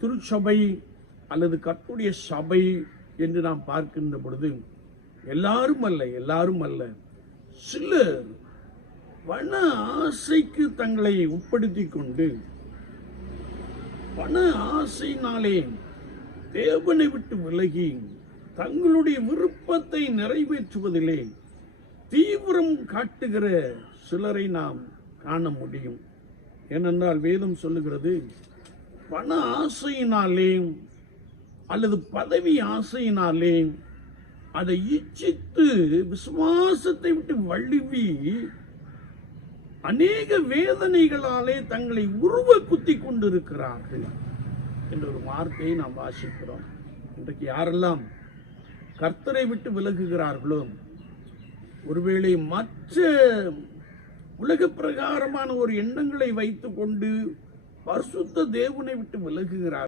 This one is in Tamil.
திருச்சபை அல்லது கர்த்தருடைய சபை என்று நாம் பார்க்கின்ற பொழுது எல்லாரும் அல்ல சிலர் பண ஆசைக்கு தங்களை உட்படுத்திக் கொண்டு பண ஆசையினாலே தேவனை விட்டு விலகி தங்களுடைய விருப்பத்தை நிறைவேற்றுவதிலே தீவிரம் காட்டுகிற சிலரை நாம் காண முடியும். ஏனென்றால் வேதம் சொல்லுகிறது, பண ஆசையினாலே அல்லது பதவி ஆசையினாலே அதை இச்சித்து விசுவாசத்தை விட்டு வழுவி அநேக வேதனைகளாலே தங்களை உருவ குத்தி கொண்டிருக்கிறார்கள் என்ற ஒரு வார்த்தையை நாம் வாசிக்கிறோம். இன்றைக்கு யாரெல்லாம் கர்த்தரை விட்டு விலகுகிறார்களோ, ஒருவேளை மற்ற உலக பிரகாரமான ஒரு எண்ணங்களை வைத்துக் கொண்டு பரிசுத்த தேவனை விட்டு விலகுகிறார்கள்.